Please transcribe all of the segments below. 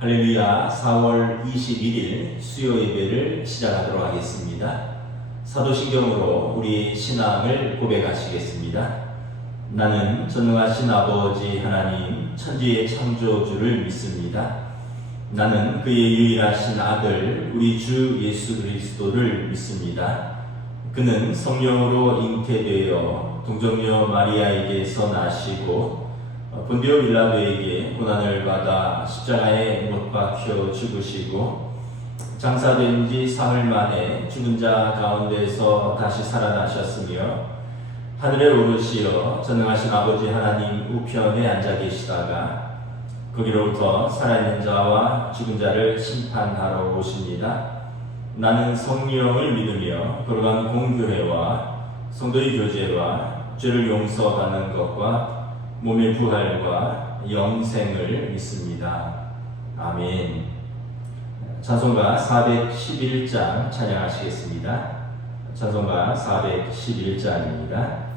할렐루야. 4월 21일 수요 예배를 시작하도록 하겠습니다. 사도신경으로 우리 신앙을 고백하시겠습니다. 나는 전능하신 아버지 하나님 천지의 창조주를 믿습니다. 나는 그의 유일하신 아들 우리 주 예수 그리스도를 믿습니다. 그는 성령으로 잉태되어 동정녀 마리아에게서 나시고 본디오 빌라도에게 고난을 받아 십자가에 못 박혀 죽으시고 장사된 지 사흘 만에 죽은 자 가운데서 다시 살아나셨으며 하늘에 오르시어 전능하신 아버지 하나님 우편에 앉아 계시다가 거기로부터 살아있는 자와 죽은 자를 심판하러 오십니다. 나는 성령을 믿으며 거룩한 공교회와 성도의 교제와 죄를 용서받는 것과 몸의 부활과 영생을 믿습니다. 아멘. 찬송가 411장 찬양하시겠습니다. 찬송가 411장입니다.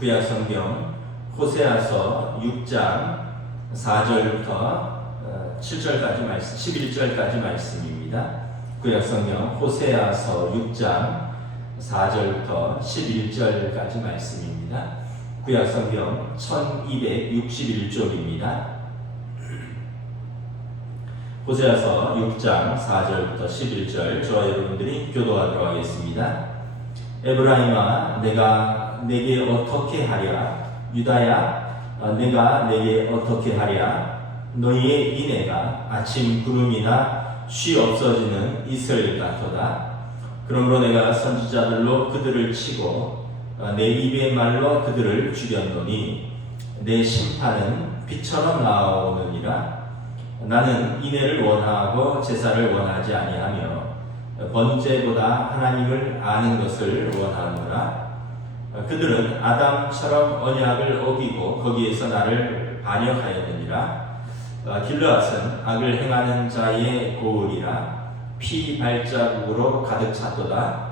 구약 성경 호세아서 6장 4절부터 7절까지 말씀, 11절까지 말씀입니다. 구약 성경 호세아서 6장 4절부터 11절까지 말씀입니다. 구약 성경 1261쪽입니다. 호세아서 6장 4절부터 11절 저와 여러분들이 교도하도록 하겠습니다. 에브라임아, 내가 내게 어떻게 하랴? 유다야, 내가 내게 어떻게 하랴? 너희의 인애가 아침 구름이나 쉬 없어지는 이슬 같도다. 그러므로 내가 선지자들로 그들을 치고 내 입의 말로 그들을 죽였노니 내 심판은 빛처럼 나오느니라. 나는 인애를 원하고 제사를 원하지 아니하며 번제보다 하나님을 아는 것을 원하노라. 그들은 아담처럼 언약을 어기고 거기에서 나를 반역하였느니라. 길르앗은 악을 행하는 자의 고을이라. 피 발자국으로 가득 찼도다.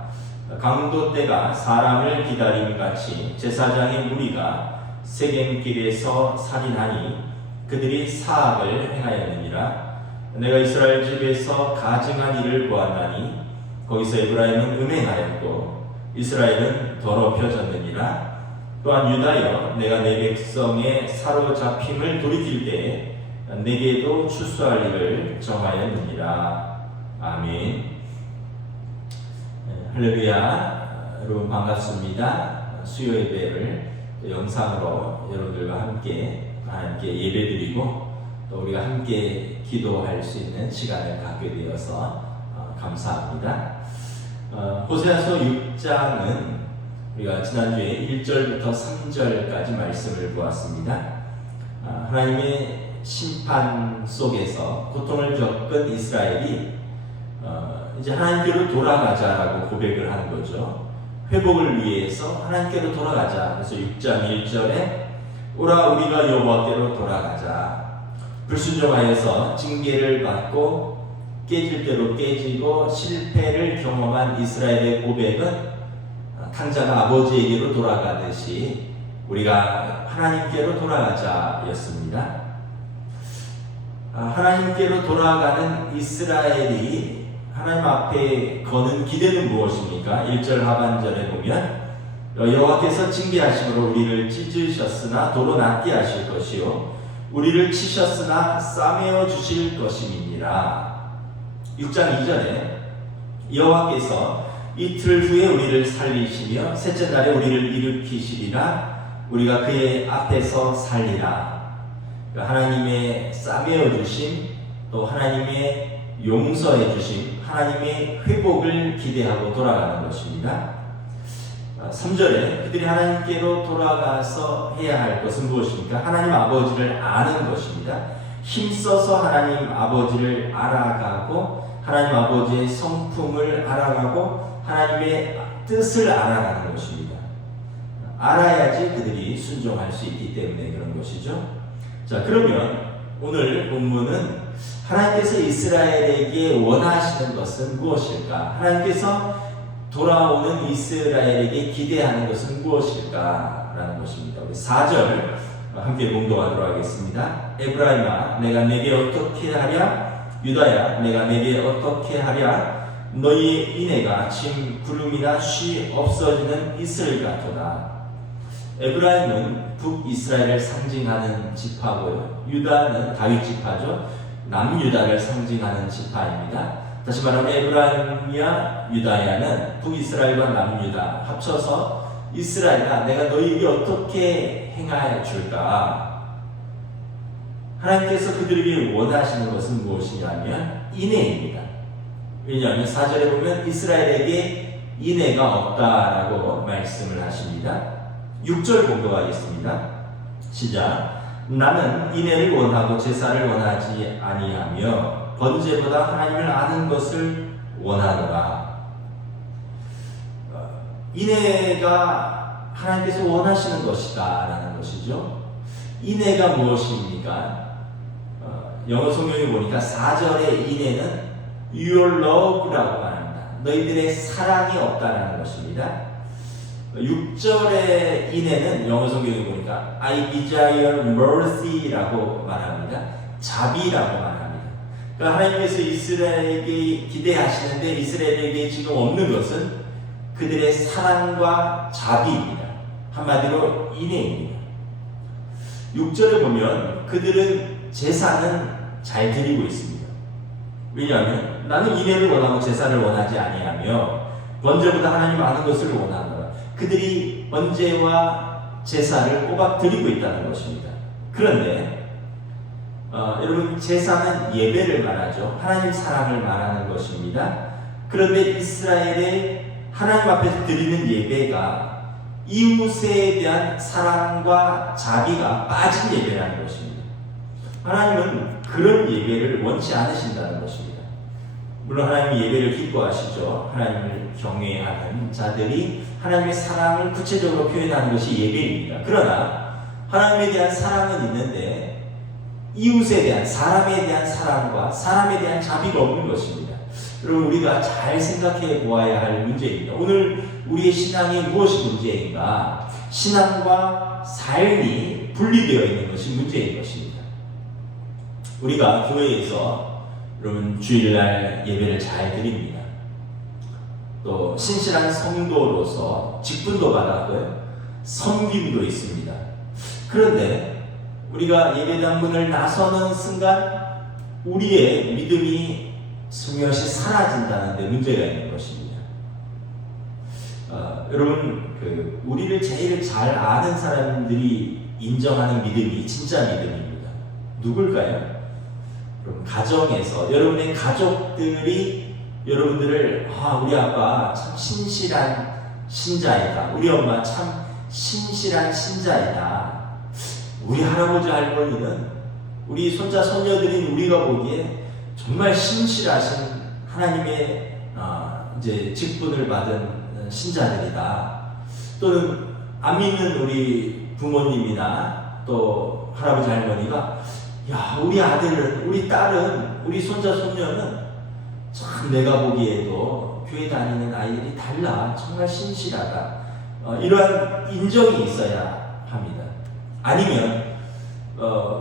강도 때가 사람을 기다림같이 제사장의 무리가 세겜길에서 살인하니 그들이 사악을 행하였느니라. 내가 이스라엘 집에서 가증한 일을 보았나니 거기서 에브라임은 음행하였고 이스라엘은 더럽혀졌느니라. 또한 유다여, 내가 내 백성의 사로잡힘을 돌이킬 때에 내게도 추수할 일을 정하였느니라. 아멘. 할렐루야. 여러분 반갑습니다. 수요 예배를 영상으로 여러분들과 함께 하나님께 예배드리고 또 우리가 함께 기도할 수 있는 시간을 갖게 되어서 감사합니다. 호세아서 6장은 우리가 지난주에 1절부터 3절까지 말씀을 보았습니다. 하나님의 심판 속에서 고통을 겪은 이스라엘이 이제 하나님께로 돌아가자라고 고백을 하는 거죠. 회복을 위해서 하나님께로 돌아가자. 그래서 6장 1절에 오라 우리가 여호와께로 돌아가자. 불순종하여서 징계를 받고 깨질 대로 깨지고 실패를 경험한 이스라엘의 고백은 탕자가 아버지에게로 돌아가듯이 우리가 하나님께로 돌아가자였습니다. 하나님께로 돌아가는 이스라엘이 하나님 앞에 거는 기대는 무엇입니까? 1절 하반절에 보면 여호와께서 징계하심으로 우리를 찢으셨으나 도로 낫게 하실 것이요 우리를 치셨으나 싸매어 주실 것임이니라. 6장 2절에 여호와께서 이틀 후에 우리를 살리시며 셋째 날에 우리를 일으키시리라. 우리가 그의 앞에서 살리라. 하나님의 싸매어 주심, 또 하나님의 용서해 주심, 하나님의 회복을 기대하고 돌아가는 것입니다. 3절에 그들이 하나님께로 돌아가서 해야 할 것은 무엇입니까? 하나님 아버지를 아는 것입니다. 힘써서 하나님 아버지를 알아가고 하나님 아버지의 성품을 알아가고 하나님의 뜻을 알아가는 것입니다. 알아야지 그들이 순종할 수 있기 때문에 그런 것이죠. 자, 그러면 오늘 본문은 하나님께서 이스라엘에게 원하시는 것은 무엇일까? 하나님께서 돌아오는 이스라엘에게 기대하는 것은 무엇일까? 라는 것입니다. 우리 4절 함께 봉독하도록 하겠습니다. 에브라임아, 내가 내게 어떻게 하랴? 유다야, 내가 내게 어떻게 하랴? 너희의 인애가 아침 구름이나 쉬 없어지는 이슬 같도다. 에브라임은 북이스라엘을 상징하는 지파고요. 유다는 다윗 지파죠. 남유다를 상징하는 지파입니다. 다시 말하면 에브라임이야 유다야는 북이스라엘과 남유다 합쳐서 이스라엘아, 내가 너희에게 어떻게 행하여 줄까? 하나님께서 그들에게 원하시는 것은 무엇이냐면 인애입니다. 왜냐하면 4절에 보면 이스라엘에게 인애가 없다라고 말씀을 하십니다. 6절 공독하겠습니다. 시작. 나는 인애를 원하고 제사를 원하지 아니하며 번제보다 하나님을 아는 것을 원하노라. 인애가 하나님께서 원하시는 것이다 라는 것이죠. 인애가 무엇입니까? 영어 성경에 보니까 4절의 인애는 your love라고 말합니다. 너희들의 사랑이 없다라는 것입니다. 6절의 인애는 영어 성경에 보니까 I desire mercy라고 말합니다. 자비라고 말합니다. 그러니까 하나님께서 이스라엘에게 기대하시는데 이스라엘에게 지금 없는 것은 그들의 사랑과 자비입니다. 한마디로 인애입니다. 6절에 보면 그들은 제사는 잘 드리고 있습니다. 왜냐하면 나는 인애를 원하고 제사를 원하지 아니하며 번제보다 하나님 아는 것을 원하노라. 그들이 번제와 제사를 꼬박 드리고 있다는 것입니다. 그런데 여러분, 제사는 예배를 말하죠. 하나님 사랑을 말하는 것입니다. 그런데 이스라엘의 하나님 앞에서 드리는 예배가 이웃에 대한 사랑과 자비가 빠진 예배라는 것입니다. 하나님은 그런 예배를 원치 않으신다는 것입니다. 물론 하나님이 예배를 기뻐하시죠. 하나님을 경외하는 자들이 하나님의 사랑을 구체적으로 표현하는 것이 예배입니다. 그러나 하나님에 대한 사랑은 있는데 이웃에 대한, 사람에 대한 사랑과 사람에 대한 자비가 없는 것입니다. 여러분, 우리가 잘 생각해 보아야 할 문제입니다. 오늘 우리의 신앙이 무엇이 문제인가? 신앙과 삶이 분리되어 있는 것이 문제인 것입니다. 우리가 교회에서 여러분 주일날 예배를 잘 드립니다. 또 신실한 성도로서 직분도 받았고요, 섬김도 있습니다. 그런데 우리가 예배당 문을 나서는 순간 우리의 믿음이 스며시 사라진다는 데 문제가 있는 것입니다. 여러분, 우리를 제일 잘 아는 사람들이 인정하는 믿음이 진짜 믿음입니다. 누굴까요? 여러분, 가정에서 여러분의 가족들이 여러분들을 우리 아빠 참 신실한 신자이다, 우리 엄마 참 신실한 신자이다, 우리 할아버지 할머니는, 우리 손자 손녀들인 우리가 보기에 정말 신실하신 하나님의 이제 직분을 받은 신자들이다. 또는 안 믿는 우리 부모님이나 또 할아버지 할머니가, 야, 우리 아들은, 우리 딸은, 우리 손자 손녀는 참 내가 보기에도 교회 다니는 아이들이 달라, 정말 신실하다. 이러한 인정이 있어야 합니다. 아니면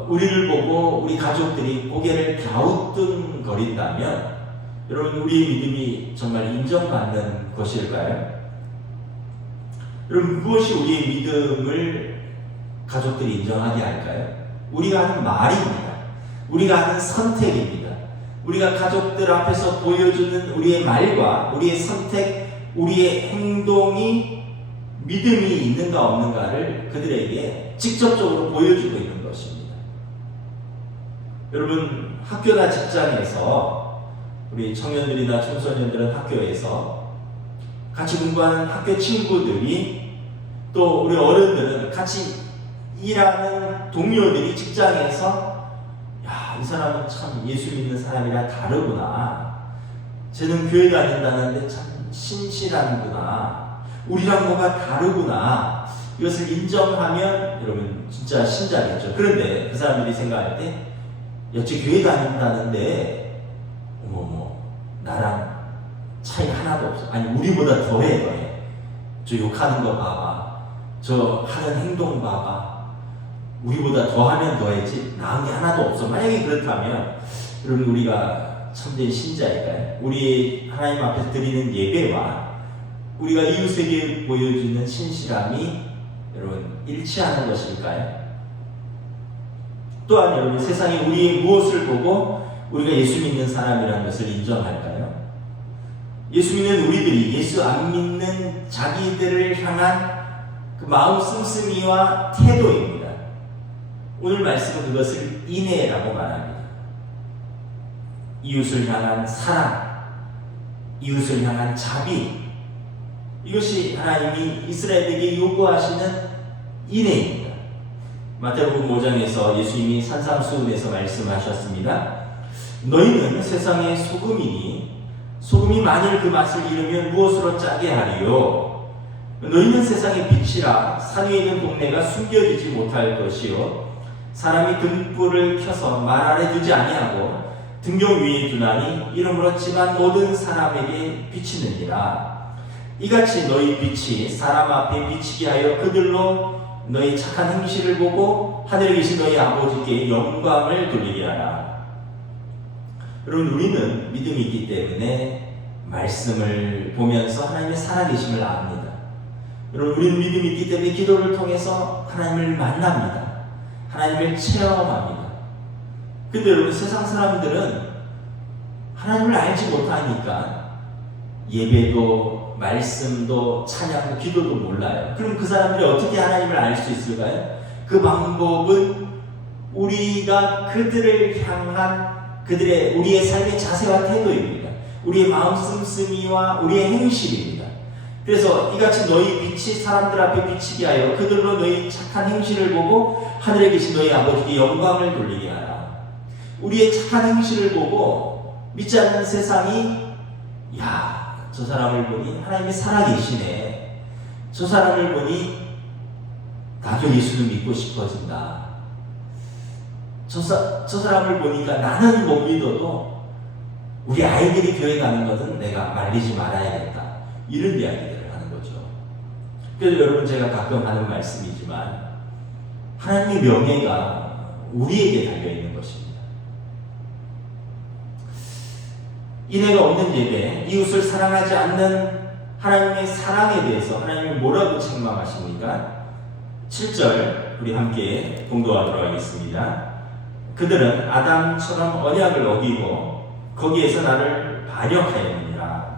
우리를 보고 우리 가족들이 고개를 갸우뚱거린다면 여러분, 우리의 믿음이 정말 인정받는 것일까요? 여러분, 무엇이 우리의 믿음을 가족들이 인정하게 할까요? 우리가 하는 말입니다. 우리가 하는 선택입니다. 우리가 가족들 앞에서 보여주는 우리의 말과 우리의 선택, 우리의 행동이 믿음이 있는가 없는가를 그들에게 직접적으로 보여주고 있는 것입니다. 여러분, 학교나 직장에서 우리 청년들이나 청소년들은 학교에서 같이 공부하는 학교 친구들이, 또 우리 어른들은 같이 일하는 동료들이 직장에서, 야, 이 사람은 참 예수 믿는 사람이랑 다르구나, 쟤는 교회 다닌다는데 참 신실한구나, 우리랑 뭐가 다르구나, 이것을 인정하면 여러분 진짜 신자겠죠. 그런데 그 사람들이 생각할 때, 여치 교회 다닌다는데 어머머 나랑 차이 하나도 없어, 아니 우리보다 더해, 저 욕하는 거 봐봐, 저 하는 행동 봐봐, 우리보다 더하면 더했지 나은 게 하나도 없어. 만약에 그렇다면 여러분, 우리가 참된 신자일까요? 우리 하나님 앞에서 드리는 예배와 우리가 이웃에게 보여주는 신실함이 여러분 일치하는 것일까요? 또한 여러분, 세상이 우리의 무엇을 보고 우리가 예수 믿는 사람이라는 것을 인정할까요? 예수 믿는 우리들이 예수 안 믿는 자기들을 향한 그 마음 씀씀이와 태도입니다. 오늘 말씀은 그것을 인애라고 말합니다. 이웃을 향한 사랑, 이웃을 향한 자비, 이것이 하나님이 이스라엘에게 요구하시는 인애입니다. 마태복음 5장에서 예수님이 산상수훈에서 말씀하셨습니다. 너희는 세상의 소금이니 소금이 만일 그 맛을 잃으면 무엇으로 짜게 하리요? 너희는 세상의 빛이라. 산 위에 있는 동네가 숨겨지지 못할 것이요, 사람이 등불을 켜서 말 아래 두지 아니하고 등경 위에 두나니 이름으로 찜한 모든 사람에게 비치느니라. 이같이 너희 빛이 사람 앞에 비치게 하여 그들로 너희 착한 행실을 보고 하늘에 계신 너희 아버지께 영광을 돌리게 하라. 여러분, 우리는 믿음이 있기 때문에 말씀을 보면서 하나님의 살아계심을 압니다. 여러분, 우리는 믿음이 있기 때문에 기도를 통해서 하나님을 만납니다. 하나님을 체험합니다. 근데 여러분, 세상 사람들은 하나님을 알지 못하니까 예배도 말씀도 찬양도 기도도 몰라요. 그럼 그 사람들이 어떻게 하나님을 알 수 있을까요? 그 방법은 우리가 그들을 향한 우리의 삶의 자세와 태도입니다. 우리의 마음 씀씀이와 우리의 행실입니다. 그래서 이같이 너희 빛이 사람들 앞에 비치게 하여 그들로 너희 착한 행실을 보고 하늘에 계신 너희 아버지께 영광을 돌리게 하라. 우리의 착한 행실을 보고 믿지 않는 세상이 저 사람을 보니 하나님이 살아계시네. 저 사람을 보니 나도 예수를 믿고 싶어진다. 저 사람을 보니까 나는 못 믿어도 우리 아이들이 교회 가는 것은 내가 말리지 말아야겠다. 이런 이야기들을 하는 거죠. 그래서 여러분, 제가 가끔 하는 말씀이지만 하나님의 명예가 우리에게 달려있는 것입니다. 인애가 없는 예배, 이웃을 사랑하지 않는 하나님의 사랑에 대해서 하나님이 뭐라고 책망하십니까? 7절 우리 함께 공독하도록 하겠습니다. 그들은 아담처럼 언약을 어기고 거기에서 나를 반역하였느니라.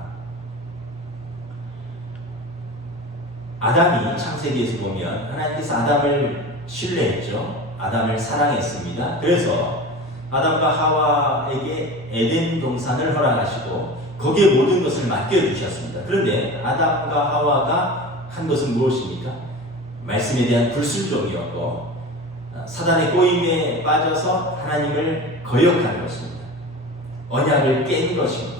아담이 창세기에서 보면 하나님께서 아담을 신뢰했죠. 아담을 사랑했습니다. 그래서 아담과 하와에게 에덴 동산을 허락하시고 거기에 모든 것을 맡겨주셨습니다. 그런데 아담과 하와가 한 것은 무엇입니까? 말씀에 대한 불순종이었고 사단의 꼬임에 빠져서 하나님을 거역한 것입니다. 언약을 깬 것입니다.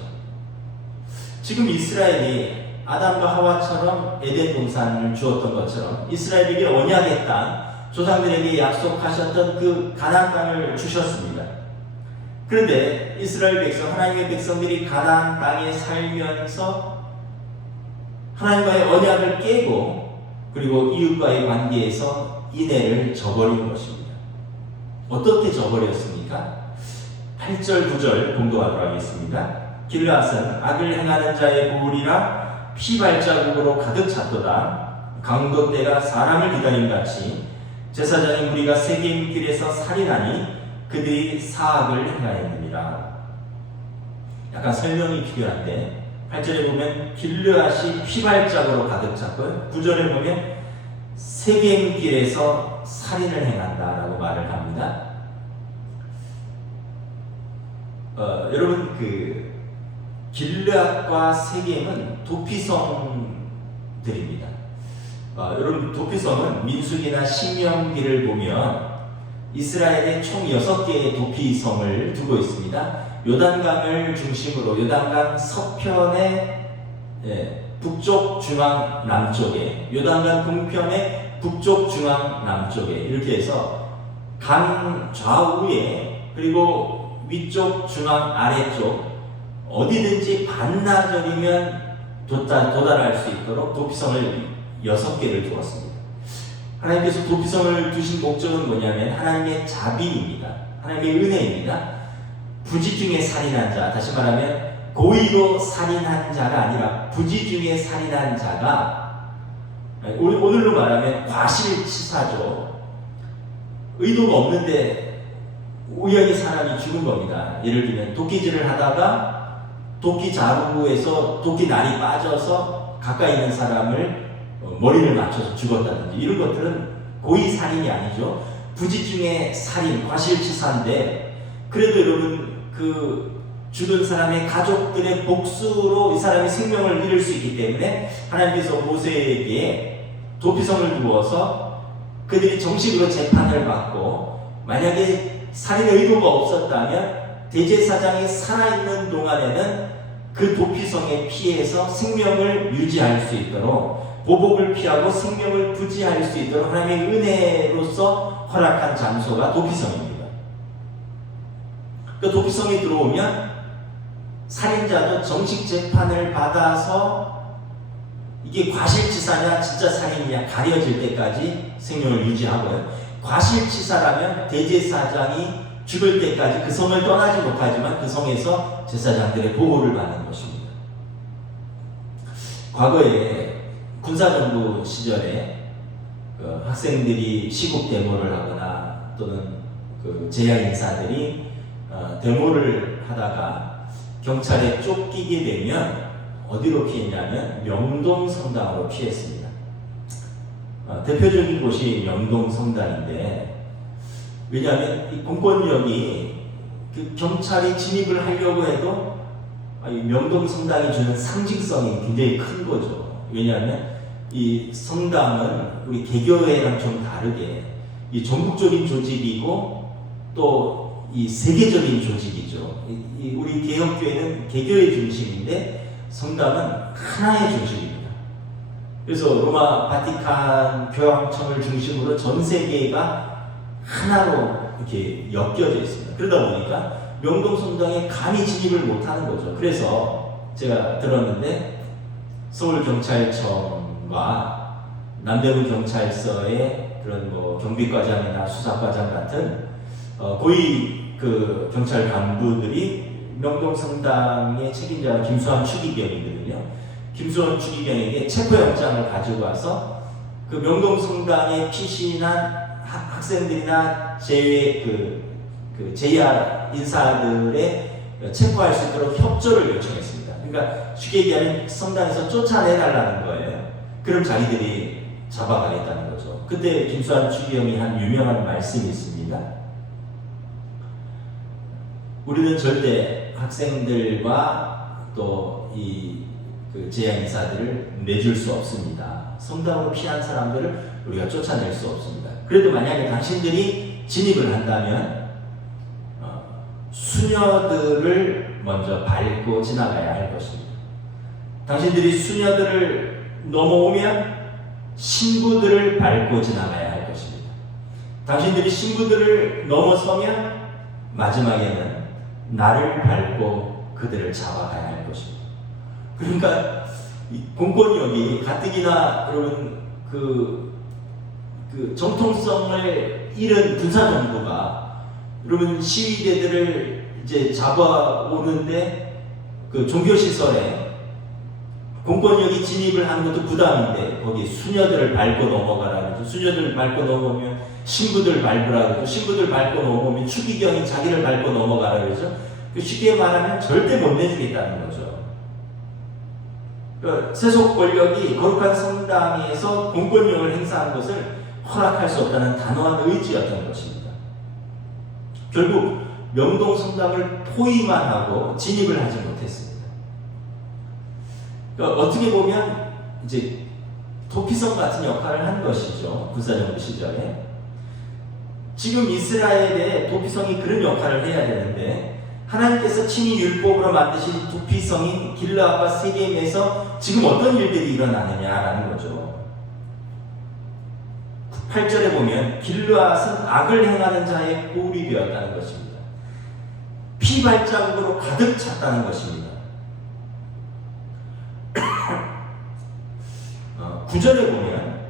지금 이스라엘이 아담과 하와처럼 에덴 동산을 주었던 것처럼 이스라엘에게 언약의 땅, 조상들에게 약속하셨던 그 가나안 땅을 주셨습니다. 그런데 이스라엘 백성, 하나님의 백성들이 가나안 땅에 살면서 하나님과의 언약을 깨고 그리고 이웃과의 관계에서 인애를 저버린 것입니다. 어떻게 저버렸습니까? 8절, 9절 공독하도록 하겠습니다. 길앗은 악을 행하는 자의 보울이라 피발자국으로 가득 찼도다. 강도 때가 사람을 기다림같이 제사장의 무리가 세겜길에서 살인하니 그들이 사악을 행하였느니라. 약간 설명이 필요한데 8절에 보면 길르앗이 피발자국으로 가득 찼고요. 9절에 보면 세겜길에서 살인을 행한다라고 말을 합니다. 여러분, 그 길르앗과 세겜은 도피성들입니다. 여러분, 도피성은 민수기나 신명기를 보면 이스라엘에 총 6개의 도피성을 두고 있습니다. 요단강을 중심으로 요단강 서편의 북쪽 중앙 남쪽에, 요단강 동편의 북쪽 중앙 남쪽에 이렇게 해서 강 좌우에 그리고 위쪽 중앙 아래쪽 어디든지 반나절이면 도달할 수 있도록 도피성을 6개를 두었습니다. 하나님께서 도피성을 두신 목적은 뭐냐면 하나님의 자비입니다. 하나님의 은혜입니다. 부지 중에 살인한 자, 다시 말하면 고의로 살인한 자가 아니라 부지 중에 살인한 자가, 오늘로 말하면 과실치사죠. 의도가 없는데 우연히 사람이 죽은 겁니다. 예를 들면 도끼질을 하다가 도끼 자루에서 도끼 날이 빠져서 가까이 있는 사람을 머리를 맞춰서 죽었다든지 이런 것들은 고의 살인이 아니죠. 부지 중에 살인, 과실치사인데 그래도 여러분 그 죽은 사람의 가족들의 복수로 이 사람이 생명을 잃을 수 있기 때문에 하나님께서 모세에게 도피성을 두어서 그들이 정식으로 재판을 받고 만약에 살인의 의도가 없었다면 대제사장이 살아있는 동안에는 그 도피성에 피해서 생명을 유지할 수 있도록 보복을 피하고 생명을 부지할 수 있도록 하나님의 은혜로서 허락한 장소가 도피성입니다. 그 도피성에 들어오면 살인자도 정식 재판을 받아서 이게 과실치사냐 진짜 살인이냐 가려질 때까지 생명을 유지하고요. 과실치사라면 대제사장이 죽을 때까지 그 성을 떠나지 못하지만 그 성에서 제사장들의 보호를 받는 것입니다. 과거에 군사정부 시절에 그 학생들이 시국 데모를 하거나 또는 그 제야 인사들이 데모를 하다가 경찰에 쫓기게 되면 어디로 피했냐면 명동 성당으로 피했습니다. 대표적인 곳이 명동 성당인데, 왜냐하면 이 공권력이 그 경찰이 진입을 하려고 해도 이 명동 성당이 주는 상징성이 굉장히 큰 거죠. 왜냐하면 이 성당은 우리 개교회랑 좀 다르게 이 전국적인 조직이고 또 이 세계적인 조직이죠. 우리 개혁교회는 개교의 중심인데 성당은 하나의 중심입니다. 그래서 로마 바티칸 교황청을 중심으로 전 세계가 하나로 이렇게 엮여져 있습니다. 그러다 보니까 명동 성당에 감히 진입을 못하는 거죠. 그래서 제가 들었는데 서울경찰청과 남대문 경찰서의 그런 뭐 경비과장이나 수사과장 같은 고위 그 경찰 간부들이 명동 성당의 책임자가 김수환 추기경이거든요. 김수환 추기경에게 체포영장을 가지고 와서 그 명동 성당에 피신한 학생들이나 제외 제야 인사들의 체포할 수 있도록 협조를 요청했습니다. 그러니까 쉽게 얘기하면 성당에서 쫓아내달라는 거예요. 그럼 자기들이 잡아가겠다는 거죠. 그때 김수환 추기경이 한 유명한 말씀이 있습니다. 우리는 절대 학생들과 또 그 제야 인사들을 내줄 수 없습니다. 성당으로 피한 사람들을 우리가 쫓아낼 수 없습니다. 그래도 만약에 당신들이 진입을 한다면 수녀들을 먼저 밟고 지나가야 할 것입니다. 당신들이 수녀들을 넘어오면 신부들을 밟고 지나가야 할 것입니다. 당신들이 신부들을 넘어서면 마지막에는 나를 밟고 그들을 잡아가야 할 것입니다. 그러니까 공권력이 가뜩이나 그러면 그 정통성을 잃은 군사정부가 그러면 시위대들을 이제 잡아오는데 그 종교시설에 공권력이 진입을 하는 것도 부담인데 거기 수녀들을 밟고 넘어가라 그러죠. 수녀들을 밟고 넘어오면 신부들 밟으라 그러죠. 신부들 밟고 넘어오면 추기경이 자기를 밟고 넘어가라 그러죠. 쉽게 말하면 절대 못 내주겠다는 거죠. 세속 권력이 거룩한 성당에서 공권력을 행사한 것을 허락할 수 없다는 단호한 의지였던 것입니다. 결국 명동 성당을 포위만 하고 진입을 하지 못했습니다. 그러니까 어떻게 보면 이제 도피성 같은 역할을 한 것이죠. 군사정부 시절에. 지금 이스라엘의 도피성이 그런 역할을 해야 되는데 하나님께서 친히 율법으로 만드신 도피성인 길르앗과 세겜에서 지금 어떤 일들이 일어나느냐라는 거죠. 8절에 보면 길르앗은 악을 행하는 자의 고울이 되었다는 것입니다. 피발자국으로 가득 찼다는 것입니다. 9절에 보면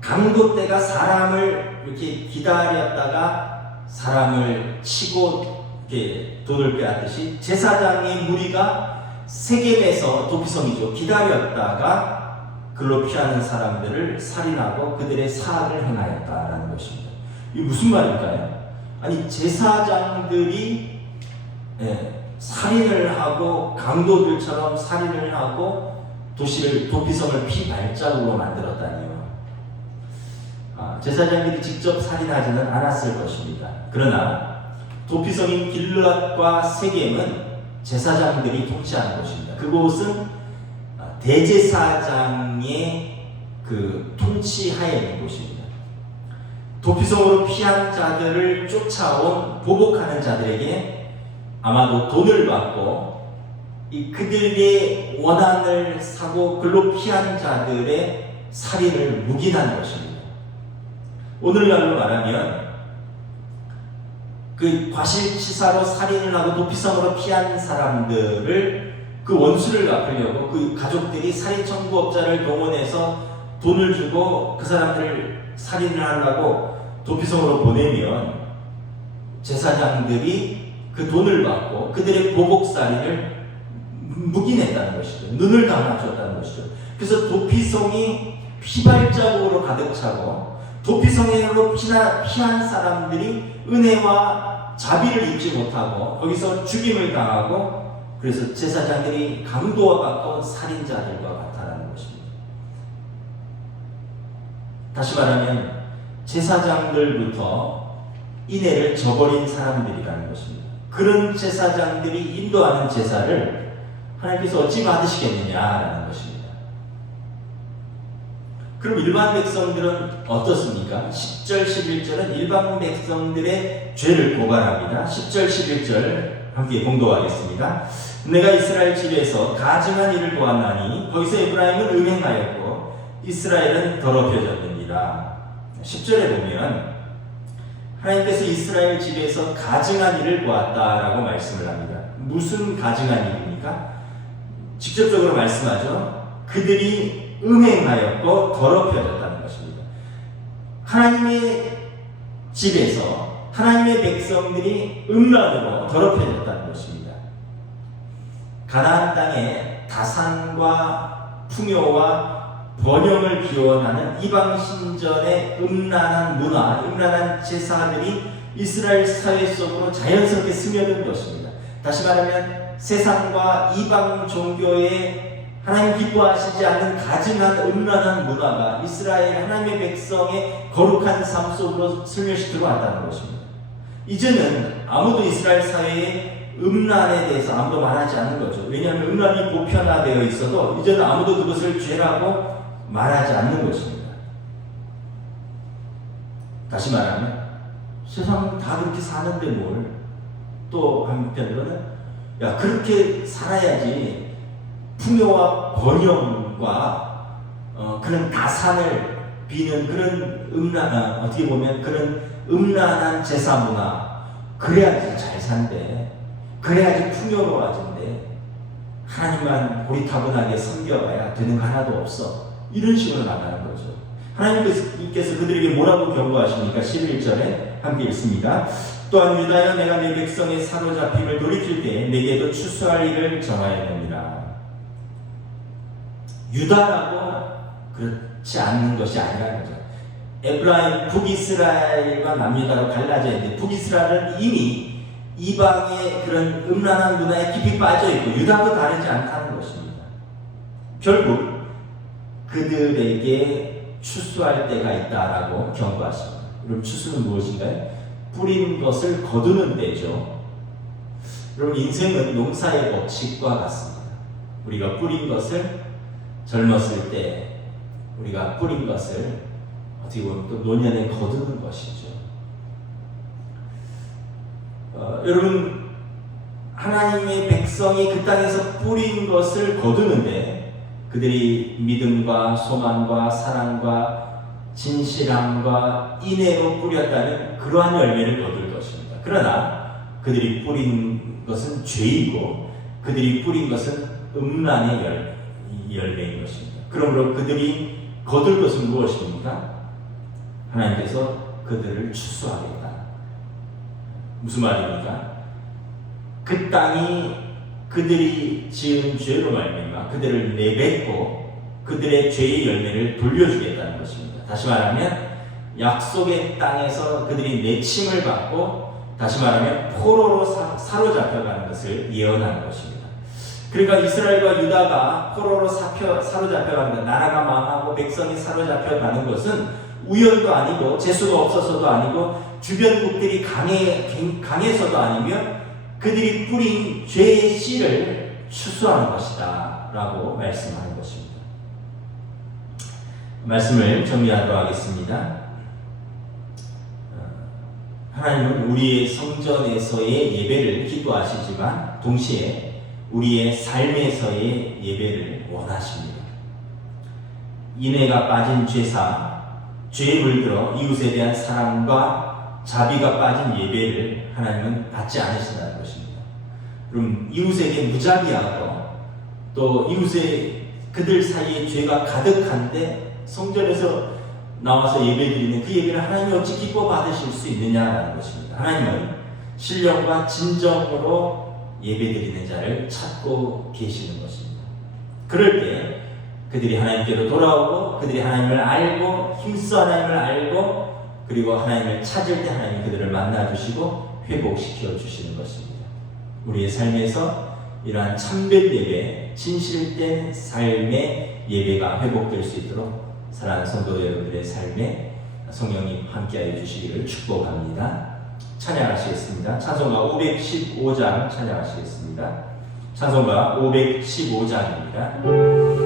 강도 때가 사람을 이렇게 기다렸다가 사람을 치고 이렇게 돈을 빼앗듯이 제사장의 무리가 세겜에서 도피성이죠. 기다렸다가 글로 피하는 사람들을 살인하고 그들의 사악을 행하였다라는 것입니다. 이게 무슨 말일까요? 아니 제사장들이 살인을 하고 강도들처럼 살인을 하고 도피성을 피발자국으로 만들었다니요. 제사장들이 직접 살인하지는 않았을 것입니다. 그러나 도피성인 길르앗과 세겜은 제사장들이 통치하는 곳입니다. 그곳은 대제사장의 그 통치하에 있는 곳입니다. 도피성으로 피한 자들을 쫓아온 보복하는 자들에게 아마도 돈을 받고 그들의 원한을 사고 글로 피한 자들의 살인을 묵인한 것입니다. 오늘날로 말하면 그 과실치사로 살인을 하고 도피성으로 피한 사람들을 그 원수를 갚으려고 그 가족들이 살인 청부업자를 동원해서 돈을 주고 그 사람들을 살인을 하려고 도피성으로 보내면 제사장들이 그 돈을 받고 그들의 보복살인을 묵인했다는 것이죠. 눈을 감아줬다는 것이죠. 그래서 도피성이 피발자국으로 가득 차고 도피성으로 피한 사람들이 은혜와 자비를 입지 못하고 거기서 죽임을 당하고 그래서 제사장들이 강도와 같고 살인자들과 같다라는 것입니다. 다시 말하면 제사장들부터 인애를 저버린 사람들이라는 것입니다. 그런 제사장들이 인도하는 제사를 하나님께서 어찌 받으시겠느냐라는 것입니다. 그럼 일반 백성들은 어떻습니까? 10절, 11절은 일반 백성들의 죄를 고발합니다. 10절, 11절 함께 봉독하겠습니다. 내가 이스라엘 집에서 가증한 일을 보았나니 거기서 에브라임은 음행하였고 이스라엘은 더럽혀졌느니라. 10절에 보면 하나님께서 이스라엘 집에서 가증한 일을 보았다라고 말씀을 합니다. 무슨 가증한 일입니까? 직접적으로 말씀하죠. 그들이 음행하였고 더럽혀졌다는 것입니다. 하나님의 집에서 하나님의 백성들이 음란으로 더럽혀졌다는 것입니다. 가나안 땅에 다산과 풍요와 번영을 기원하는 이방 신전의 음란한 문화, 음란한 제사들이 이스라엘 사회 속으로 자연스럽게 스며든 것입니다. 다시 말하면 세상과 이방 종교의 하나님 기뻐하시지 않는 가증한 음란한 문화가 이스라엘 하나님의 백성의 거룩한 삶 속으로 슬며시 들어왔다는 것입니다. 이제는 아무도 이스라엘 사회에 음란에 대해서 아무도 말하지 않는 거죠. 왜냐하면 음란이 보편화되어 있어도 이제는 아무도 그것을 죄라고 말하지 않는 것입니다. 다시 말하면 세상은 다 그렇게 사는데 뭘, 또 한편으로는 야 그렇게 살아야지 풍요와 번영과 그런 다산을 비는 그런 어떻게 보면 그런 음란한 제사 문화, 그래야지 잘 산대, 그래야지 풍요로워진대, 하나님만 고리타분하게 섬겨봐야 되는 거 하나도 없어, 이런 식으로 나가는 거죠. 하나님께서 그들에게 뭐라고 경고하십니까? 11절에 함께 읽습니다. 또한 유다여, 내가 내 백성의 사로잡힘을 돌이킬 때 내게도 추수할 일을 정하였느니라. 유다라고 그렇지 않는 것이 아니라는 거죠. 에브라임, 북이스라엘과 남유다로 갈라져 있는데 북이스라엘은 이미 이방의 그런 음란한 문화에 깊이 빠져 있고 유다도 다르지 않다는 것입니다. 결국 그들에게 추수할 때가 있다라고 경고하십니다. 여러분, 추수는 무엇인가요? 뿌린 것을 거두는 때죠. 여러분, 인생은 농사의 법칙과 같습니다. 우리가 뿌린 것을 젊었을 때 우리가 뿌린 것을 어떻게 보면 또 노년에 거두는 것이죠. 여러분, 하나님의 백성이 그 땅에서 뿌린 것을 거두는데 그들이 믿음과 소망과 사랑과 진실함과 인애로 뿌렸다면 그러한 열매를 거둘 것입니다. 그러나 그들이 뿌린 것은 죄이고 그들이 뿌린 것은 음란의 열매인 것입니다. 그러므로 그들이 거둘 것은 무엇입니까? 하나님께서 그들을 추수하겠다. 무슨 말입니까? 그 땅이 그들이 지은 죄로 말미암아 그들을 내뱉고 그들의 죄의 열매를 돌려주겠다는 것입니다. 다시 말하면 약속의 땅에서 그들이 내침을 받고 다시 말하면 포로로 사로잡혀가는 것을 예언하는 것입니다. 그러니까 이스라엘과 유다가 포로로 사로잡혀가는 것, 나라가 망하고 백성이 사로잡혀가는 것은 우연도 아니고 재수가 없어서도 아니고 주변국들이 강해서도 아니며 그들이 뿌린 죄의 씨를 추수하는 것이다 라고 말씀하는 것입니다. 말씀을 정리하도록 하겠습니다. 하나님은 우리의 성전에서의 예배를 기도하시지만 동시에 우리의 삶에서의 예배를 원하십니다. 인애가 빠진 제사, 죄에 물들어 이웃에 대한 사랑과 자비가 빠진 예배를 하나님은 받지 않으신다는 것입니다. 그럼 이웃에게 무자비하고 또 이웃의 그들 사이에 죄가 가득한데 성전에서 나와서 예배드리는 그 예배를 하나님이 어찌 기뻐 받으실 수 있느냐라는 것입니다. 하나님은 신령과 진정으로 예배드리는 자를 찾고 계시는 것입니다. 그럴 때 그들이 하나님께로 돌아오고 그들이 하나님을 알고 힘써 하나님을 알고 그리고 하나님을 찾을 때 하나님이 그들을 만나주시고 회복시켜 주시는 것입니다. 우리의 삶에서 이러한 참된 예배, 진실된 삶의 예배가 회복될 수 있도록 사랑하는 성도 여러분들의 삶에 성령님 함께하여 주시기를 축복합니다. 찬양하시겠습니다. 찬송가 515장 찬양하시겠습니다. 찬송가 515장입니다.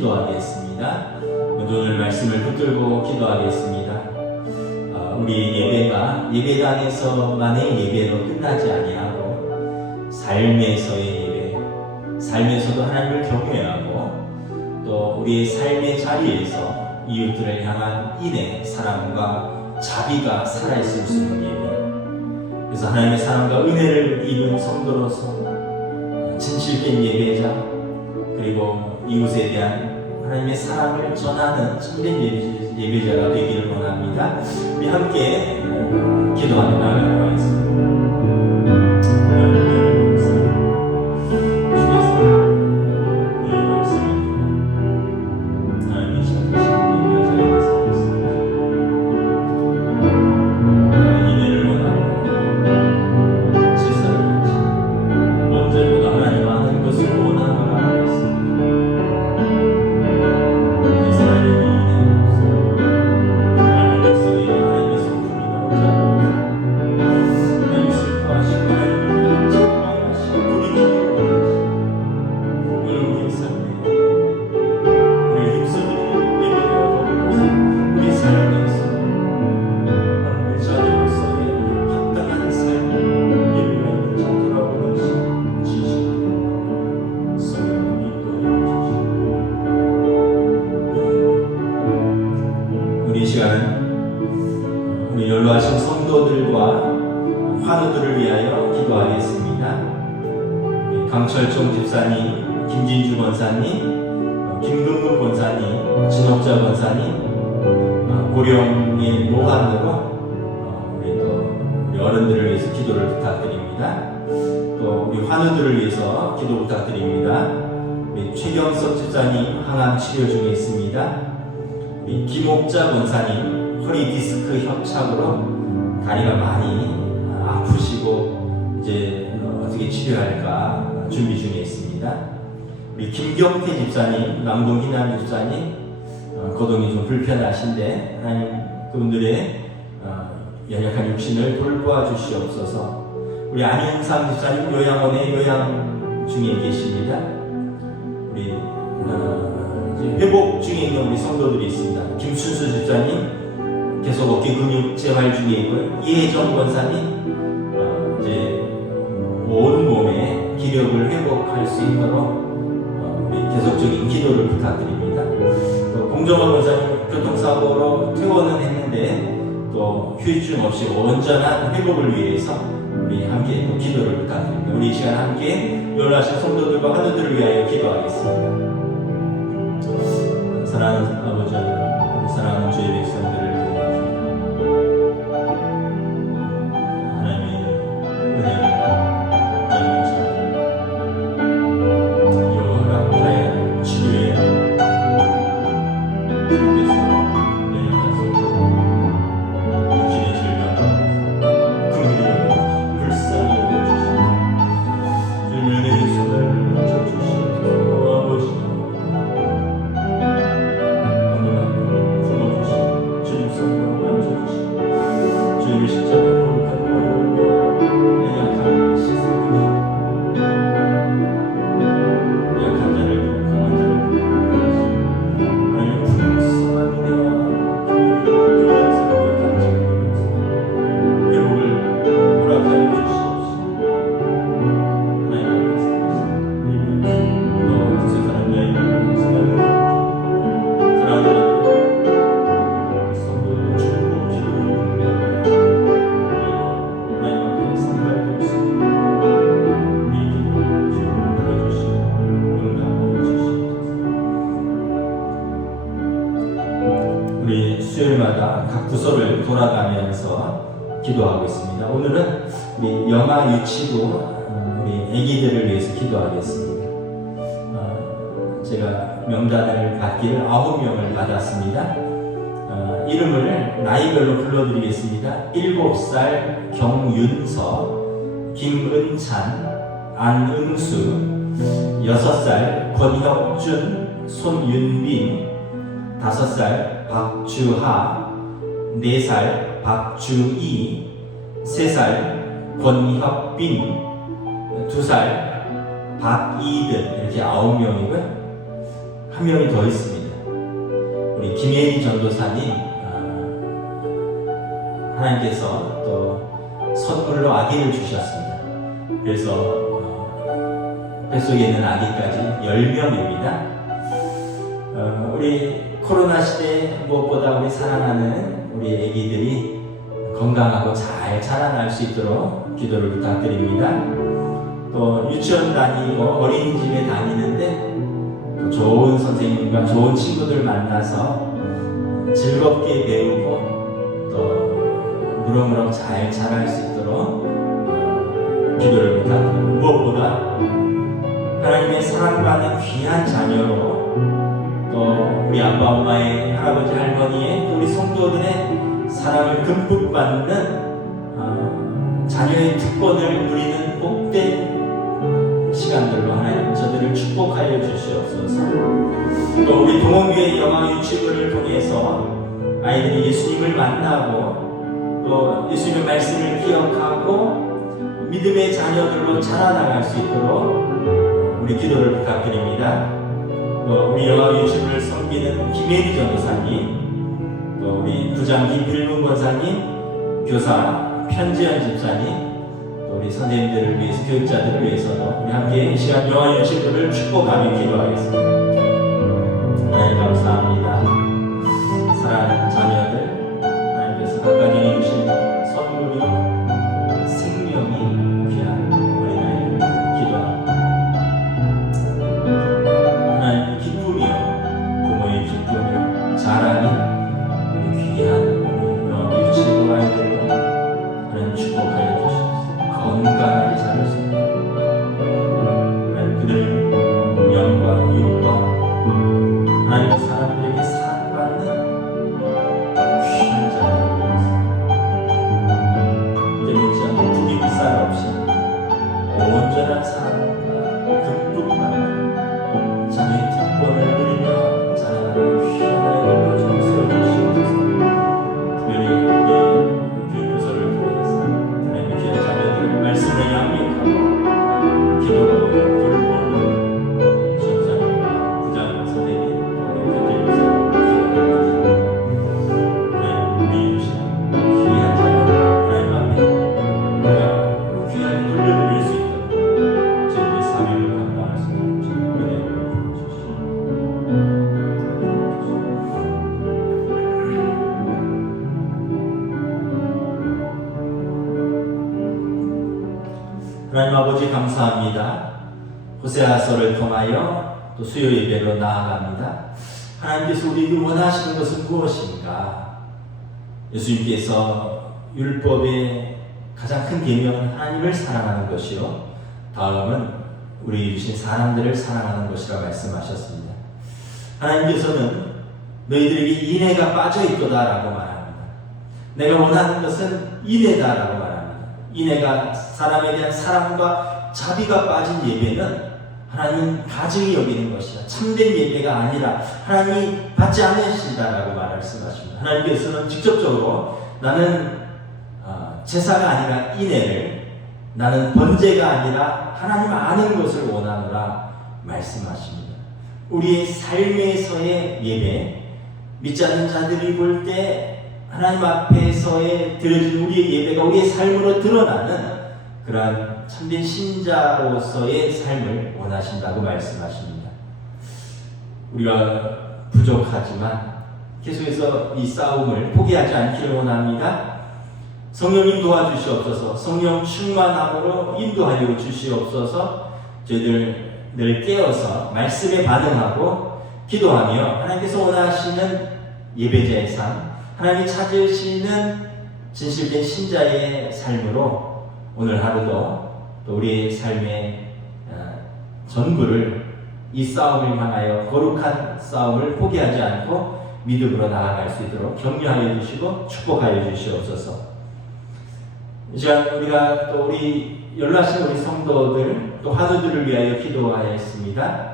기도하겠습니다. 오늘 말씀을 붙들고 기도하겠습니다. 우리 예배가 예배당에서만의 예배로 끝나지 아니하고 삶에서의 예배, 삶에서도 하나님을 경외하고 또 우리의 삶의 자리에서 이웃들을 향한 인애, 사랑과 자비가 살아있을 수 있는 예배, 그래서 하나님의 사랑과 은혜를 입은 성도로서 진실된 예배자, 그리고 이웃에 대한 하나님의 사랑을 전하는 참된 예배자가 되기를 원합니다. 우리 함께 기도하며 나아가도록 하겠습니다. 예수 김철종 집사님, 김진주 권사님, 김근무 권사님, 진옥자 권사님, 고령의 노안으로 우리 어른들을 위해서 기도를 부탁드립니다. 또 우리 환우들을 위해서 기도 부탁드립니다. 우리 최경석 집사님 항암 치료 중에 있습니다. 우리 김옥자 권사님 허리 디스크 협착으로 다리가 많이 아프시고 이제 어떻게 치료할까 준비 중에 있습니다. 우리 김경태 집사님, 남동 희남 집사님 거동이 좀 불편하신데 하나님 그분들의 연약한 육신을 돌보아 주시옵소서. 우리 안윤상 집사님 요양원에 요양 중에 계십니다. 우리 회복 중에 있는 우리 성도들이 있습니다. 김순수 집사님 계속 어깨 근육 재활 중에 있고요. 이혜정 권사님 이제 온 몸의 기력을 회복할 수 있도록 우리 계속적인 기도를 부탁드립니다. 또 공정원 권사님 교통사고로 퇴원은 했는데 또 휴유증 없이 온전한 회복을 위해서 우리 함께 또 기도를 부탁드립니다. 우리 이 시간 함께 연락하신 성도들과 환우들을 위하여 기도하겠습니다. 사랑하는 아버지 하나님, 우리 사랑하는 주의 백성들을 위해 하나님의 은혜를 허락하여 치료에 주께서 연약한 성도 육신의 질병 긍휼히 불쌍히 여겨주시고 주님의 은혜의 손을 얹어주시고 아버지 주님의 십자가 거룩한 보혈로 연약함을 씻어주시고 약한 자를 강한 자를 부르시고 하나님의 풍성한 은혜와 교회의 사랑의 간증을 회복을 허락하여 주시옵시고 하나님 앞에서 너 그새 사람 여인을 사랑하는 우리 수요일마다 각 부서를 돌아가면서 기도하고 있습니다. 오늘은 우리 영아 유치부 우리 아기들을 위해서 기도하겠습니다. 제가 명단을 받기를 9명을 받았습니다. 이름을 나이별로 불러드리겠습니다. 7살 경윤서, 김은찬, 안응수, 6살 권혁준, 손윤빈, 5살 박주하, 4살 박주희, 3살 권혁빈, 2살 박이든 이렇게 9명이고요. 한 명이 더 있습니다. 우리 김예리 전도사님 하나님께서 또 선물로 아기를 주셨습니다. 그래서 뱃속에 있는 아기까지 10명입니다. 우리 코로나 시대 무엇보다 우리 사랑하는 우리 아기들이 건강하고 잘 자라날 수 있도록 기도를 부탁드립니다. 또 유치원 다니고 어린이집에 다니는데 또 좋은 선생님과 좋은 친구들 만나서 즐겁게 배우고 또 무럭무럭 잘 자랄 수 있도록 기도를 부탁드립니다. 무엇보다 하나님의 사랑받는 귀한 자녀로 또 우리 아빠 엄마의 할아버지 할머니의 또 우리 성도들의 사랑을 듬뿍 받는 자녀의 특권을 누리는 복된 시간들로 하나님 저들을 축복하여 주시옵소서. 또 우리 동원교회 영아 유치부를 통해서 아이들이 예수님을 만나고 또 예수님의 말씀을 기억하고 믿음의 자녀들로 자라나갈 수 있도록 우리 기도를 부탁드립니다. 또 우리 영아 유치부를 섬기는 김혜리 전도사님, 또 우리 부장 김필문 권사님, 교사 편지현 집사님, 또 우리 선생님들을 위해서 교육자들을 위해서도 우리 함께 이 시간 영아 유치부를 축복하며 기도하겠습니다. 하나님 감사합니다. 사랑하는 자녀들 하나님께서 각각 주신 선물이 생명이 귀한 어린아이를 기도합니다. 감사합니다. 호세아서를 통하여 또 수요 예배로 나아갑니다. 하나님께서 우리에게 원하시는 것은 무엇인가? 예수님께서 율법의 가장 큰 계명은 하나님을 사랑하는 것이요, 다음은 우리 주신 사람들을 사랑하는 것이라 말씀하셨습니다. 하나님께서는 너희들에게 인애가 빠져 있도다라고 말합니다. 내가 원하는 것은 인애다라고 말합니다. 인애가 사람에 대한 사랑과 자비가 빠진 예배는 하나님 가증히 여기는 것이다. 참된 예배가 아니라 하나님이 받지 않으신다라고 말씀하십니다. 하나님께서는 직접적으로 나는 제사가 아니라 인애를, 나는 번제가 아니라 하나님 아는 것을 원하노라 말씀하십니다. 우리의 삶에서의 예배, 믿지 않는 자들이 볼 때 하나님 앞에서의 드려진 우리의 예배가 우리의 삶으로 드러나는 그러한 참된 신자로서의 삶을 원하신다고 말씀하십니다. 우리가 부족하지만 계속해서 이 싸움을 포기하지 않기를 원합니다. 성령님 도와주시옵소서. 성령 충만함으로 인도하여 주시옵소서. 저희들 늘 깨어서 말씀에 반응하고 기도하며 하나님께서 원하시는 예배자의 삶, 하나님이 찾으시는 진실된 신자의 삶으로 오늘 하루도 또 우리의 삶의 전부를 이 싸움을 향하여 거룩한 싸움을 포기하지 않고 믿음으로 나아갈 수 있도록 격려하여 주시고 축복하여 주시옵소서. 이 시간 우리가 또 우리 연로하신 우리 성도들 또 환우들을 위하여 기도하였습니다.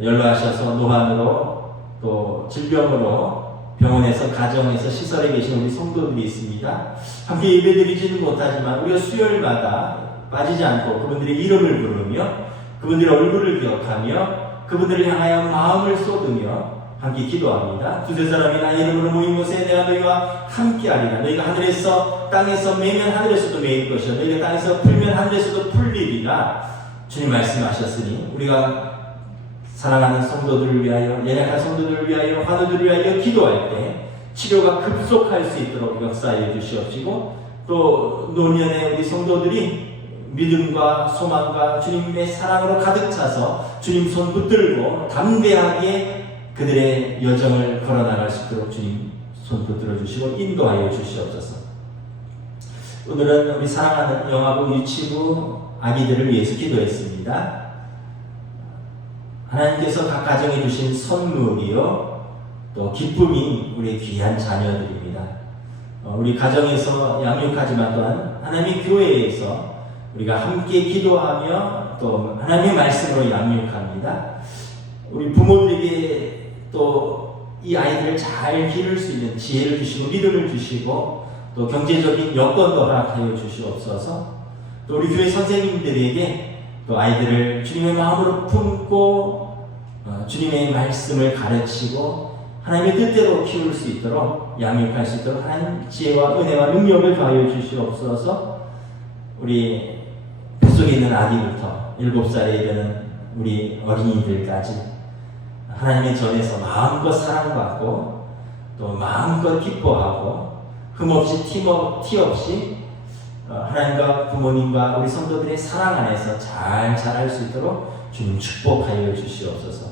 연로하셔서 노환으로 또 질병으로 병원에서 가정에서 시설에 계신 우리 성도들이 있습니다. 함께 예배드리지는 못하지만 우리가 수요일마다 빠지지 않고 그분들의 이름을 부르며 그분들의 얼굴을 기억하며 그분들을 향하여 마음을 쏟으며 함께 기도합니다. 두세 사람이 나의 이름으로 모인 곳에 내가 너희와 함께하리라. 너희가 하늘에서 땅에서 매면 하늘에서도 매일 것이요 너희가 땅에서 풀면 하늘에서도 풀리리라. 주님 말씀하셨으니 우리가 사랑하는 성도들을 위하여, 연약한 성도들을 위하여, 환우들을 위하여 기도할 때 치료가 급속할 수 있도록 역사해 주시옵시고 또 노년의 우리 성도들이 믿음과 소망과 주님의 사랑으로 가득 차서 주님 손 붙들고 담대하게 그들의 여정을 걸어나갈 수 있도록 주님 손 붙들어 주시고 인도하여 주시옵소서. 오늘은 우리 사랑하는 영아부, 유치부 아기들을 위해서 기도했습니다. 하나님께서 각 가정에 주신 선물이요 또 기쁨이 우리의 귀한 자녀들입니다. 우리 가정에서 양육하지만 또한 하나님의 교회에서 우리가 함께 기도하며 또 하나님의 말씀으로 양육합니다. 우리 부모들에게 또 이 아이들을 잘 기를 수 있는 지혜를 주시고 믿음을 주시고 또 경제적인 여건도 허락하여 주시옵소서. 또 우리 교회 선생님들에게 또 아이들을 주님의 마음으로 품고 주님의 말씀을 가르치고 하나님의 뜻대로 키울 수 있도록 양육할 수 있도록 하나님 지혜와 은혜와 능력을 더하여 주시옵소서. 우리 뱃속에 있는 아기부터 7살에 이르는 우리 어린이들까지 하나님의 전에서 마음껏 사랑받고 또 마음껏 기뻐하고 흠없이 티 없이 하나님과 부모님과 우리 성도들의 사랑 안에서 잘 자랄 수 있도록 주님 축복하여 주시옵소서.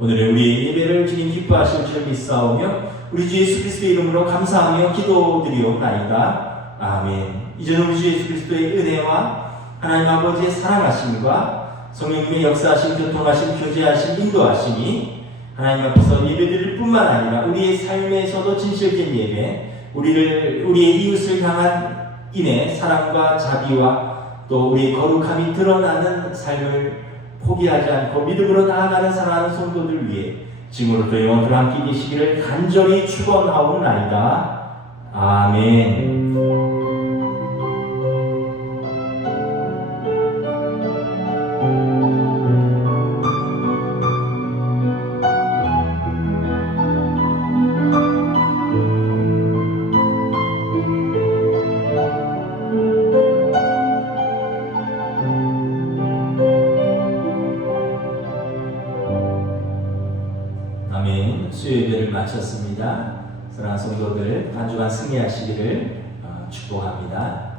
오늘의 우리 예배를 주님 기뻐하실 줄 믿사오며 우리 주 예수 그리스도의 이름으로 감사하며 기도드리옵나이다. 아멘. 이제는 우리 주 예수 그리스도의 은혜와 하나님 아버지의 사랑하심과 성령님의 역사하심, 교통하심, 교제하심, 인도하심이 하나님 앞에서 예배드릴 뿐만 아니라 우리의 삶에서도 진실된 예배, 우리의 이웃을 향한 인애, 사랑과 자비와 또 우리의 거룩함이 드러나는 삶을 포기하지 않고 믿음으로 나아가는 사랑하는 성도들 위해 지금으로부터 영원토록 함께 계시기를 간절히 축원하옵나이다. 아멘. 수요 예배를 마쳤습니다. 사랑하는 성도들 한 주간 승리하시기를 축복합니다.